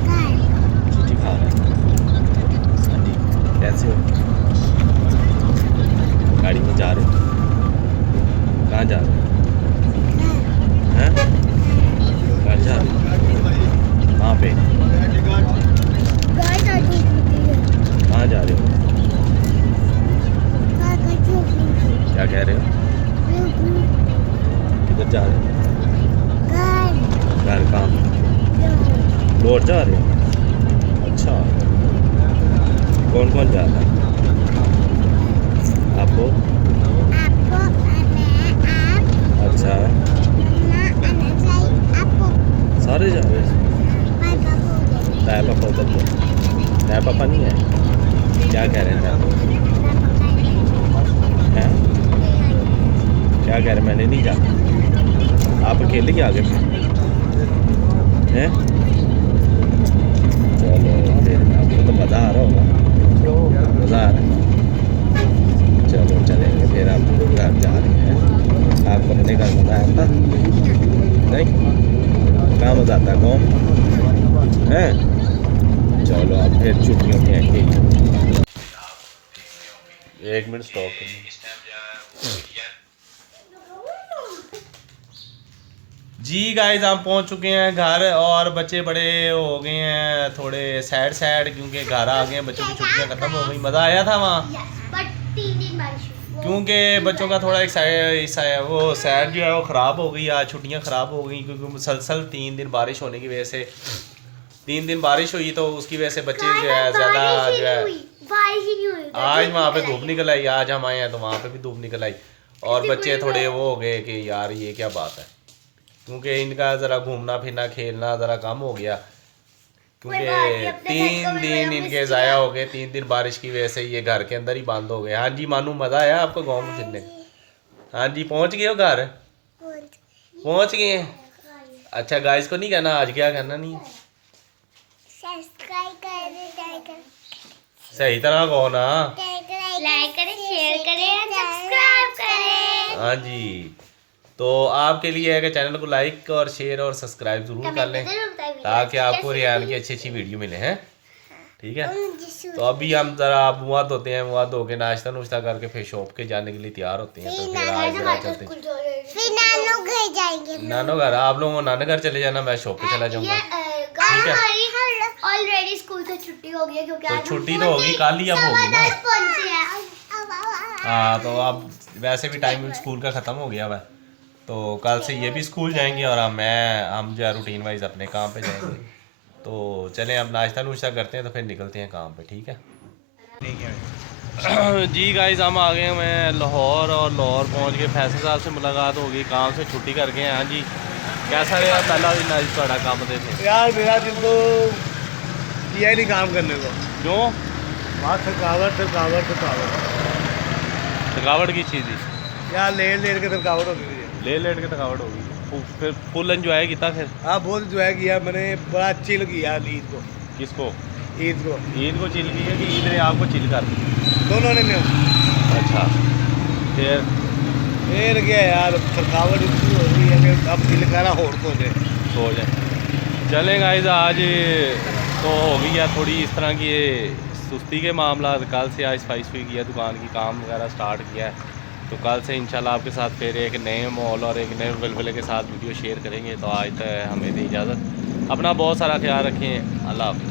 चीची खा रहे हैं। हाँ जी, कैसे हो? गाड़ी में जा रहे हो? कहाँ जा रहे हो? हैं? घर जा रहे हो? कहाँ पे? कहाँ जा रहे हो? क्या कह रहे हो? किधर जा रहे हो? घर कहाँ? लौट जा रहे हो? अच्छा, कौन कौन जा रहा है? आपको? अच्छा, सारे जा रहे हैं। ताया पापा उधर तो ताया पापा नहीं है? क्या कह रहे हैं ताया पापा? हैं? क्या कह रहे हैं? मैंने नहीं जाना। आप अकेले ही आ गए हैं? चलो फिर आपको तो मज़ा आ रहा होगा। मज़ा आ रहा है। चलो चलेंगे फिर। आप घर जा रहे हैं? आपको अपने घर मज़ा आता नहीं? कहाँ मज़ा आता है? कौन है? चलो आप फिर छुट्टियों में आएंगे। 1 मिनट स्टॉप जी गाइस, हम पहुंच चुके हैं घर और बच्चे बड़े हो गए हैं थोड़े सैड क्योंकि घर आ गए हैं। बच्चों की छुट्टियां खत्म हो गई। मज़ा आया था वहाँ क्योंकि बच्चों का थोड़ा एक वो सैड जो है वो ख़राब हो गई। आज छुट्टियां ख़राब हो गई क्योंकि मुसलसल 3 दिन बारिश होने की वजह से 3 दिन बारिश हुई, तो उसकी वजह से बच्चे जो है ज़्यादा जो है आज वहाँ पे धूप निकल आई। आज हम आए हैं तो वहाँ पे भी धूप निकल आई और बच्चे थोड़े वो हो गए कि यार ये क्या बात है, क्योंकि इनका ज़रा घूमना फिरना खेलना ज़रा कम हो गया क्योंकि 3 दिन इनके ज़ाया हो गए। 3 दिन बारिश की वजह से ये घर के अंदर ही बंद हो गए। हाँ जी मानू, मज़ा आया आपको गाँव में फिरने? हाँ जी, पहुँच गए हो घर? पहुँच गए हैं। अच्छा, गाइस को नहीं कहना आज? क्या कहना नहीं? सही तरह कहो ना। लाइक करें, शेयर करें, सब्सक्राइब करें। हाँ जी, तो आपके लिए है कि चैनल को लाइक और शेयर और सब्सक्राइब ज़रूर कर लें ताकि आपको रियान की अच्छी अच्छी वीडियो मिले हैं। ठीक है, तो अभी हम ज़रा मुँह धोते हैं। मुँह धो के नाश्ता नुश्ता करके फिर शॉप के जाने के लिए तैयार होते हैं। तो फिर आज ज़रा चलते हैं। फिर नानो घर जाएंगे। नानो घर? आप लोगों को नाना घर चले जाना, मैं शॉप पे चला जाऊँगा। ठीक है, ऑलरेडी स्कूल से छुट्टी हो गई क्योंकि तो छुट्टी तो होगी कल ही, अब होगी ना। हाँ, तो अब वैसे भी टाइम स्कूल का ख़त्म हो गया हुआ है, तो कल से ये भी स्कूल जाएंगे और हम जो है रूटीन वाइज अपने काम पे जाएंगे। तो चलें अब नाश्ता नुश्ता करते हैं तो फिर निकलते हैं काम पे। ठीक है जी गाइस, हम आ गए हैं मैं लाहौर और लाहौर पहुंच के फैसल साहब से मुलाकात हो गई। काम से छुट्टी कर गए हैं। हाँ जी, कैसा रहा पहला दिन आज थोड़ा काम दे थे? यार मेरा दिल तो किया नहीं काम करने को। क्यों? वहाँ थकावट थकावट की चीज़ थी यार, लेट के थकावट हो गई है। लेट के थकावट हो गई। फिर फुल एंजॉय किया फिर? हाँ, बहुत इंजॉय किया मैंने, बड़ा चिल किया ईद को। किसको? ईद को चिल किया कि ईद ने आपको चिल कर दी? दोनों ने अच्छा, फिर क्या यार, थकावट इतनी हो रही है कि अब दिल कर रहा हो जाए। चलें गाइस, आज तो हो गई है थोड़ी इस तरह की सुस्ती के मामला। कल से आज सफाई किया, दुकान की काम वगैरह स्टार्ट किया है। तो कल से इंशाल्लाह आपके साथ फिर एक नए माहौल और एक नए वलवले के साथ वीडियो शेयर करेंगे। तो आज तक हमें दी इजाज़त। अपना बहुत सारा ख्याल रखें। अल्लाह हाफ़िज़।